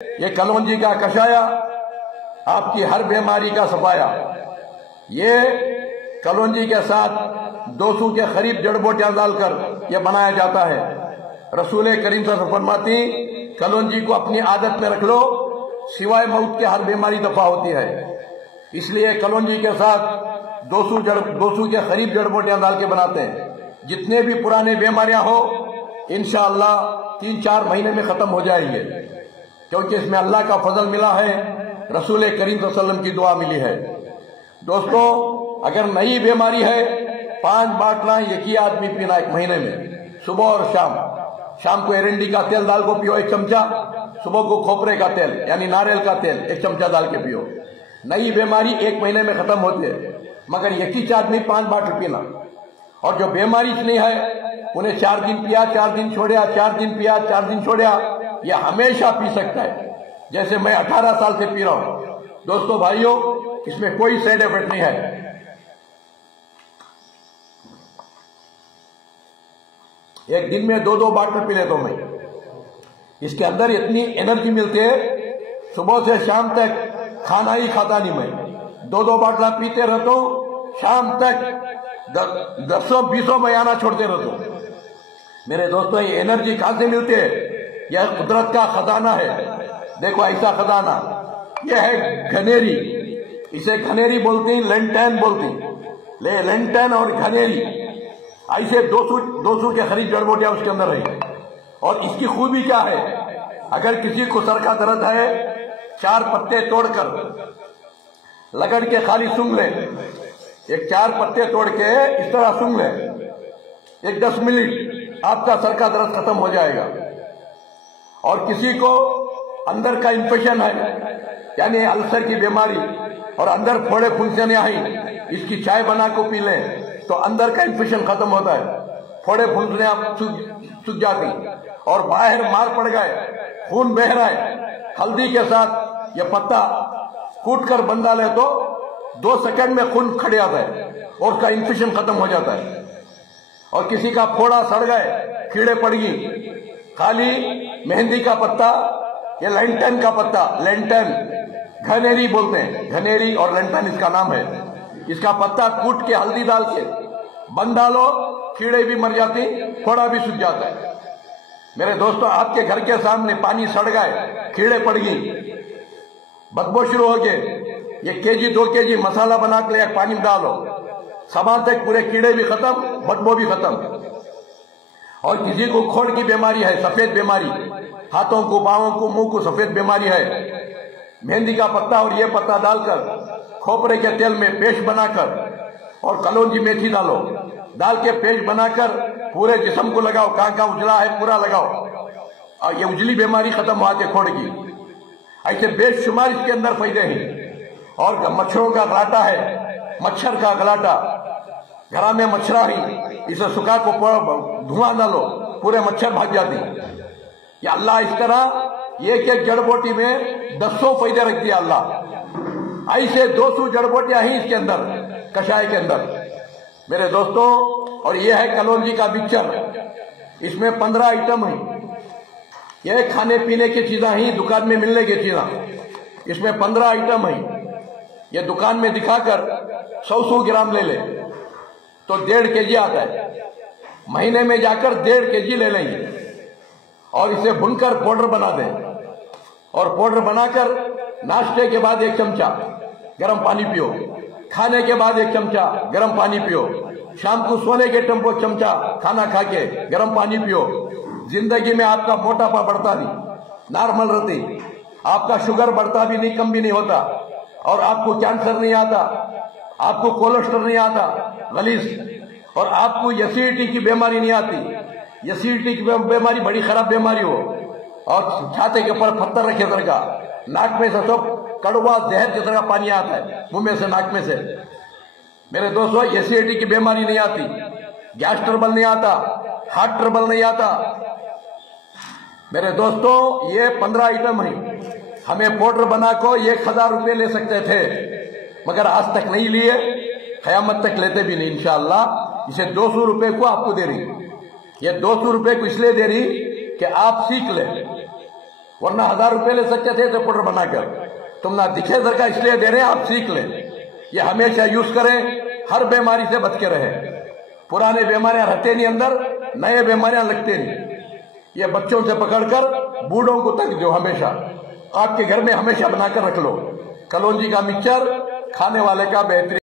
ये कलौंजी का कषाया आपकी हर बीमारी का सफाया। ये कलौंजी के साथ 200 के करीब जड़ बूटियां डालकर यह बनाया जाता है। रसूल करीम सल्लल्लाहु अलैहि वसल्लम फरमाती कलौंजी को अपनी आदत में रख लो, सिवाय मौत के हर बीमारी दफा होती है। इसलिए कलौंजी के साथ 200 के करीब जड़ बूटियां डाल के बनाते हैं। जितने भी पुराने बीमारियां हो इंशाअल्लाह 3-4 महीने में खत्म हो जाएंगे, क्योंकि इसमें अल्लाह का फजल मिला है, रसूल करीम सल्लल्लाहु अलैहि वसल्लम की दुआ मिली है। दोस्तों, अगर नई बीमारी है 5 बाटला एक ही आदमी पीना 1 महीने में, सुबह और शाम को एरंडी का तेल डाल को पियो 1 चमचा, सुबह को खोपरे का तेल यानी नारियल का तेल 1 चमचा डाल के पियो। नई बीमारी 1 महीने में खत्म होती है, मगर एक ही आदमी 5 बाटल पीना। और जो बीमारी नहीं है उन्हें 4 दिन पिया 4 दिन छोड़ा, 4 दिन पिया 4 दिन छोड़ा, यह हमेशा पी सकता है, जैसे मैं 18 साल से पी रहा हूं। दोस्तों भाइयों, इसमें कोई साइड इफेक्ट नहीं है। एक दिन में 2-2 बाटल पी लेता हूं मैं। इसके अंदर इतनी एनर्जी मिलती है, सुबह से शाम तक खाना ही खाता नहीं मैं, 2-2 बाटला पीते रहता हूं, शाम तक 10-20 बयाना छोड़ते रहता हूं। मेरे दोस्तों, ये एनर्जी कहां से मिलती है? यह कुदरत का खजाना है। देखो ऐसा खजाना, यह है घनेरी, इसे घनेरी बोलते हैं, लेंटैन बोलते हैं। लेंटैन और घनेरी ऐसे 200 के करीब जड़ बूटियां उसके अंदर है। और इसकी खूबी क्या है? अगर किसी को सर का दर्द है, 4 पत्ते तोड़कर लगड़ के खाली सूंघ ले, 4 पत्ते तोड़ के इस तरह सूंघ ले, 10 मिनट आपका सर का दर्द खत्म हो जाएगा। और किसी को अंदर का इन्फेक्शन है, यानी अल्सर की बीमारी, और अंदर फोड़े फुंसियां आई, इसकी चाय बना को पी लें तो अंदर का इन्फेक्शन खत्म होता है, फोड़े फुंसियां सूख जाती, और बाहर मार पड़ गए, खून बह रहा है, हल्दी के साथ यह पत्ता कूट कर बन डाले तो 2 सेकंड में खून खड़ जाता है और उसका इन्फेक्शन खत्म हो जाता है। और किसी का फोड़ा सड़ गए, कीड़े पड़ गई, खाली मेहंदी का पत्ता, ये लेंटन का पत्ता, लेंटन घनेरी बोलते हैं, घनेरी और लेंटन इसका नाम है। इसका पत्ता कूट के हल्दी डाल के बन डालो, कीड़े भी मर जाते, फोड़ा भी सूख जाता है। मेरे दोस्तों, आपके घर के सामने पानी सड़ गए, कीड़े पड़ गई, बदबू शुरू हो गए, ये केजी 2 केजी मसाला बना के पानी में डालो, सामान तक पूरे कीड़े भी खत्म, बदबू भी खत्म। और किसी को खोड़ की बीमारी है, सफेद बीमारी, हाथों को, पांवों को, मुंह को सफेद बीमारी है, मेहंदी का पत्ता और ये पत्ता डालकर खोपरे के तेल में पेस्ट बनाकर और कलौंजी मेथी डाल के पेस्ट बनाकर पूरे जिस्म को लगाओ, कहां उजला है पूरा लगाओ, और ये उजली बीमारी खत्म हो जाती है खोड़ की। ऐसे बेशुमार इसके अंदर फायदे हैं। और मच्छरों का गलाटा है, मच्छर का गलाटा, घर में मच्छराही, इसे सुखा को धुआं डालो, पूरे मच्छर भाग जाते हैं। या अल्लाह इस तरह एक जड़ बूटी में 10 फायदे रख दिया अल्लाह। ऐसे 200 जड़ बूटियां ही इसके अंदर, कषाय के अंदर मेरे दोस्तों। और यह है कलौंजी का मिक्सचर, इसमें 15 आइटम है। यह खाने पीने की चीजें ही, दुकान में मिलने की चीजें, इसमें 15 आइटम है। यह दुकान में दिखाकर 100 ग्राम ले ले तो 1.5 केजी आता है। महीने में जाकर 1.5 केजी ले लेंगे और इसे भुनकर पाउडर बना दें, और पाउडर बनाकर नाश्ते के बाद 1 चमचा गर्म पानी पियो, खाने के बाद 1 चमचा गर्म पानी पियो, शाम को सोने के टेम्पो 1 चमचा खाना खा के गर्म पानी पियो। जिंदगी में आपका मोटापा बढ़ता नहीं, नॉर्मल रहती, आपका शुगर बढ़ता भी नहीं, कम भी नहीं होता, और आपको कैंसर नहीं आता, आपको कोलेस्ट्रॉल नहीं आता गलीज, और आपको एसिडिटी की बीमारी नहीं आती। एसिडिटी की बीमारी बड़ी खराब बीमारी हो, और छाते के ऊपर पत्थर रखे तरह का, नाक में से सब कड़वा जहर की तरह पानी आता है, मुंह में से, नाक में से। मेरे दोस्तों, एसिडिटी की बीमारी नहीं आती, गैस ट्रबल नहीं आता, हार्ट ट्रबल नहीं आता। मेरे दोस्तों, ये 15 आइटम है। हमें पाउडर बना को 1000 रुपये ले सकते थे, मगर आज तक नहीं लिए, कयामत तक लेते भी नहीं इंशाअल्लाह। इसे 200 रुपये को आपको दे रही। ये 200 रुपये को इसलिए दे रही कि आप सीख ले, वरना 1000 रुपये ले सकते थे तो पाउडर बनाकर। तुम ना दिखे सर का इसलिए दे रहे हैं, आप सीख लें। ये हमेशा यूज करें, हर बीमारी से बच के रहे। पुराने बीमारियां रहते नहीं अंदर, नए बीमारियां लगते नहीं। ये बच्चों से पकड़कर बूढ़ों को तक जो हमेशा आपके घर में हमेशा बनाकर रख लो। कलौंजी का मिक्सचर खाने वाले का बेहतरीन।